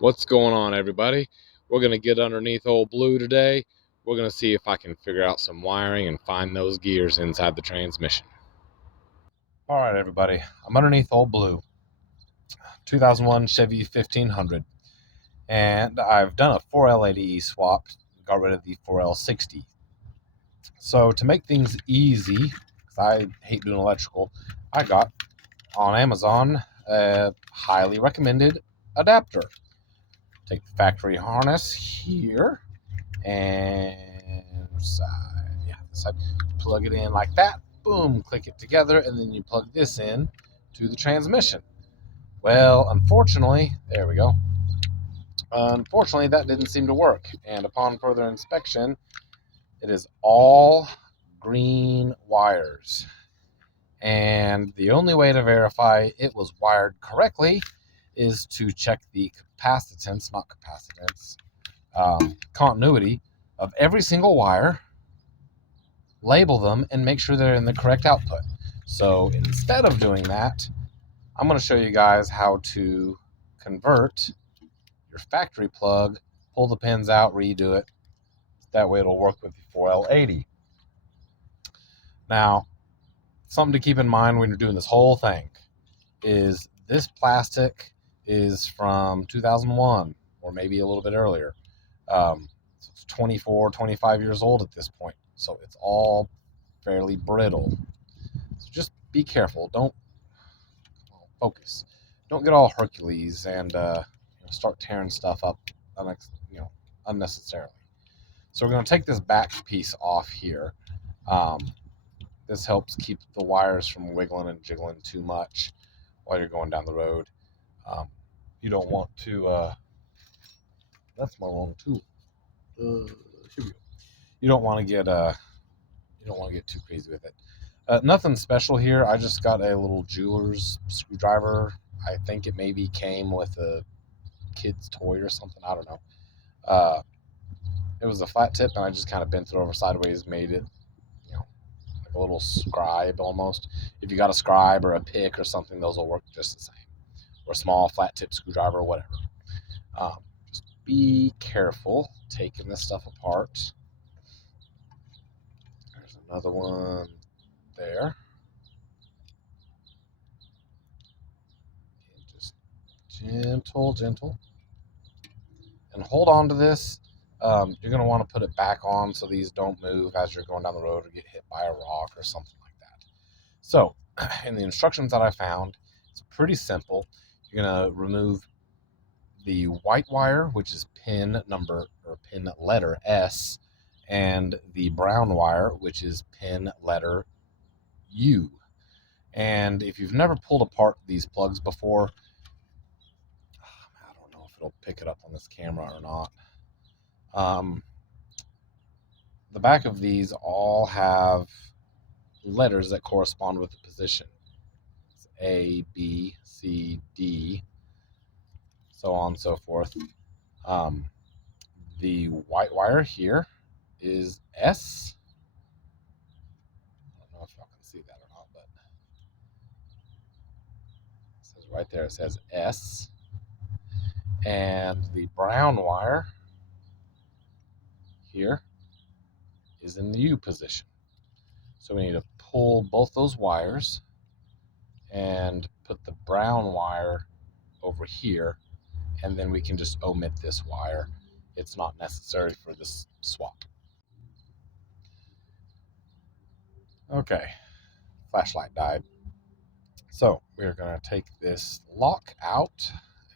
What's going on, everybody? We're going to get underneath old Blue today. We're going to see if I can figure out some wiring and find those gears inside the transmission. All right, everybody. I'm underneath old Blue, 2001 Chevy 1500. And I've done a 4L80E swap, got rid of the 4L60. So to make things easy, because I hate doing electrical, I got on Amazon a highly recommended adapter. Take the factory harness here and side, plug it in like that. Boom, click it together, and then you plug this in to the transmission. Well, unfortunately, there we go. Unfortunately, that didn't seem to work, and upon further inspection, it is all green wires. And the only way to verify it was wired correctly is to check the capacitance, not capacitance, continuity of every single wire, label them, and make sure they're in the correct output. So instead of doing that, I'm going to show you guys how to convert your factory plug, pull the pins out, redo it. That way it'll work with the 4L80. Now, something to keep in mind when you're doing this whole thing is this plastic is from 2001 or maybe a little bit earlier. It's 24, 25 years old at this point. So it's all fairly brittle. So just be careful. Don't focus. Don't get all Hercules and start tearing stuff up unnecessarily. So we're going to take this back piece off here. This helps keep the wires from wiggling and jiggling too much while you're going down the road. You don't want to. That's my wrong tool. Here we go. You don't want to get too crazy with it. Nothing special here. I just got a little jeweler's screwdriver. I think it maybe came with a kid's toy or something. I don't know. It was a flat tip, and I just kind of bent it over sideways, made it, like a little scribe almost. If you got a scribe or a pick or something, those will work just the same. Or a small flat tip screwdriver or whatever. Just be careful taking this stuff apart. There's another one there. And just gentle. And hold on to this. You're going to want to put it back on so these don't move as you're going down the road or get hit by a rock or something like that. So, in the instructions that I found, it's pretty simple. You're going to remove the white wire, which is pin letter S, and the brown wire, which is pin letter U. And if you've never pulled apart these plugs before, I don't know if it'll pick it up on this camera or not. The back of these all have letters that correspond with the position. It's A, B, C, D, so on and so forth. The white wire here is S. I don't know if y'all can see that or not, but it says right there, it says S. And the brown wire here is in the U position. So we need to pull both those wires and put the brown wire over here, and then we can just omit this wire. It's not necessary for this swap. Okay, flashlight died. So we're going to take this lock out.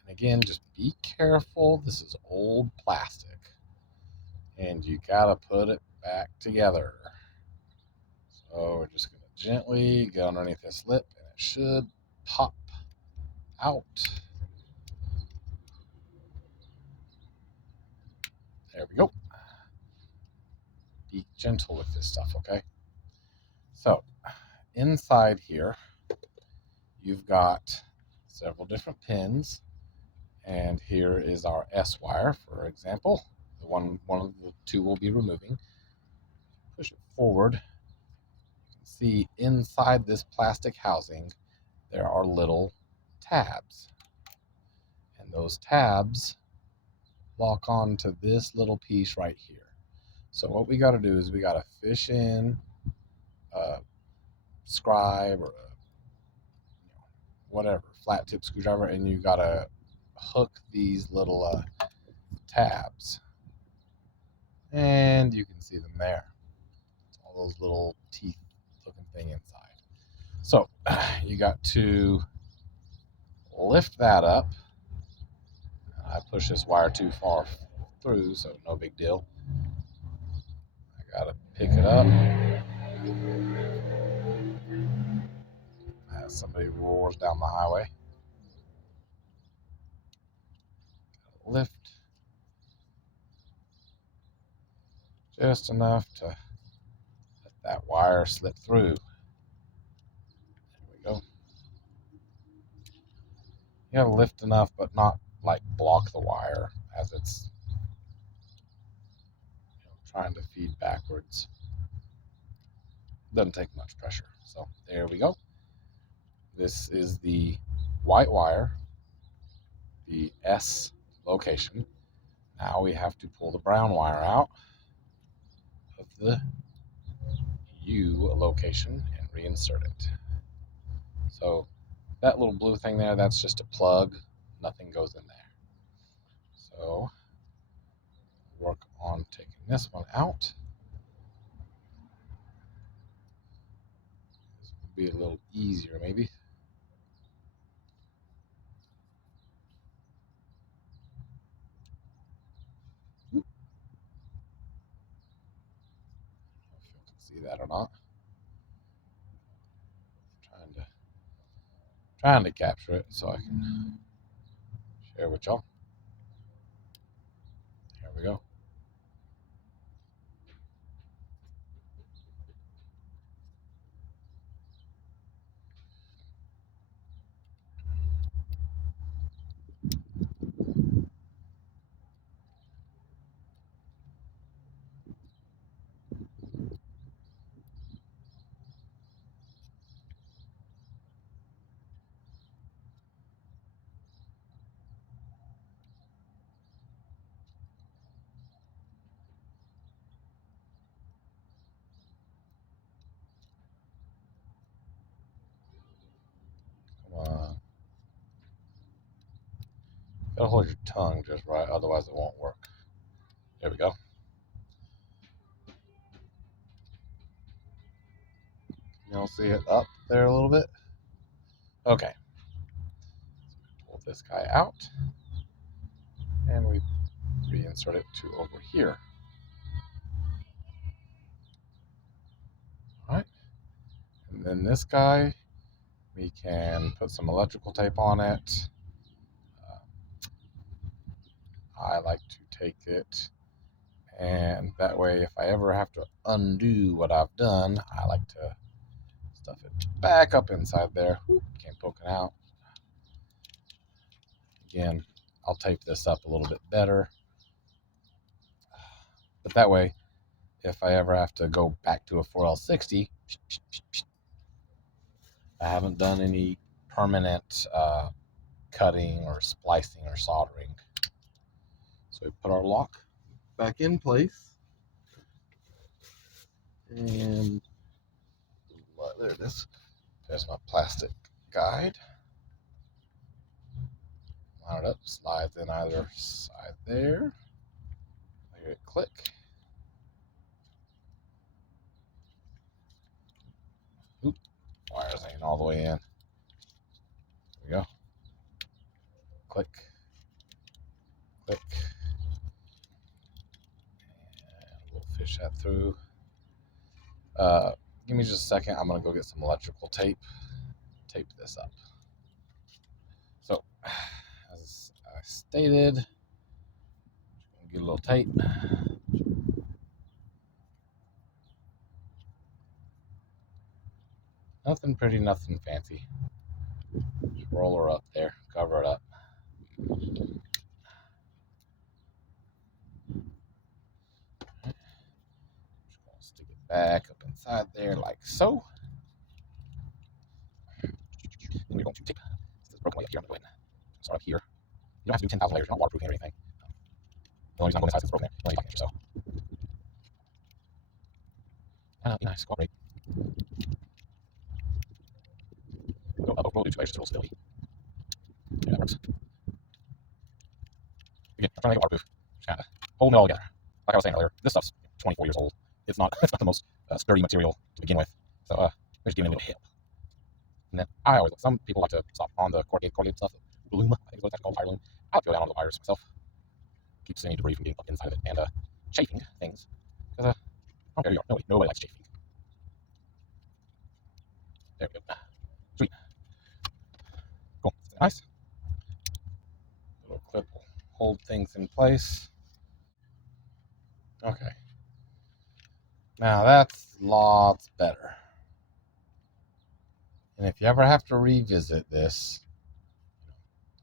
And again, just be careful. This is old plastic. And you got to put it back together. So we're just going to gently go underneath this lip, and it should pop out. There we go. Be gentle with this stuff, okay? So inside here, you've got several different pins, and here is our S wire, for example. The one of the two we'll be removing. Push it forward. You can see inside this plastic housing, there are little tabs, and those tabs lock on to this little piece right here. So what we got to do is we got to fish in a scribe or a, whatever, flat tip screwdriver, and you got to hook these little tabs. And you can see them there. All those little teeth looking thing inside. So you got to lift that up. I push this wire too far through, so no big deal. I gotta pick it up as somebody roars down the highway. Lift just enough to let that wire slip through. There we go. You gotta lift enough, but not like block the wire as it's trying to feed backwards. Doesn't take much pressure. So there we go. This is the white wire, the S location. Now we have to pull the brown wire out of the U location and reinsert it. So that little blue thing there, that's just a plug. Nothing goes in there. So work on taking this one out. This will be a little easier maybe. I don't know if you can see that or not. Trying to capture it so I can share with y'all. Here we go. Come on. Gotta hold your tongue just right, otherwise it won't work. There we go. You'll see it up there a little bit. Okay. Pull this guy out. And we reinsert it to over here. All right. And then this guy, we can put some electrical tape on it. I like to take it, and that way if I ever have to undo what I've done, I like to stuff it back up inside there. Can't poke it out. Again, I'll tape this up a little bit better. But that way, if I ever have to go back to a 4L60, I haven't done any permanent cutting or splicing or soldering. So we put our lock back in place. And there it is. There's my plastic guide. Line it up, slides in either side there. I hear it click. Oop, wires ain't all the way in. There we go. Click, click. And we'll fish that through. Give me just a second. I'm going to go get some electrical tape. Tape this up. So, as I stated, get a little tape. Nothing pretty, nothing fancy. Just roll her up there, cover it up. Just gonna stick it back up inside there like so. And we're going to tape this broken way up here. I'm going to start up here. You don't have to do 10,000 layers. You're not waterproofing or anything. The only reason I'm going inside is it's broken there. You only like an inch or so. Be nice, cooperate. We'll do 2 layers just a little stability. Yeah, that works. Again, I'm trying to make it waterproof. Just kind of holding it all together. Like I was saying earlier, this stuff's 24 years old. It's not the most sturdy material to begin with. So we're just giving it a little help. And then I always, some people like to stop on the corrugated stuff, loom, I think is what it's called, tire loom. I like to go down on the wires myself. Keeps any debris from getting up inside of it and chafing things. Because I don't care, nobody likes chafing. There we go. Sweet. Cool. Nice. Little clip will hold things in place. Okay. Now that's lots better. And if you ever have to revisit this,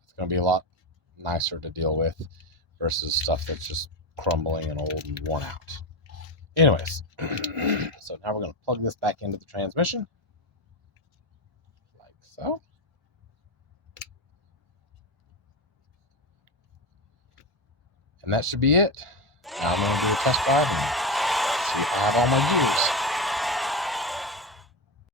it's going to be a lot nicer to deal with versus stuff that's just crumbling and old and worn out. Anyways, so now we're going to plug this back into the transmission, like so. And that should be it. Now I'm going to do a test drive and see if I have all my gears.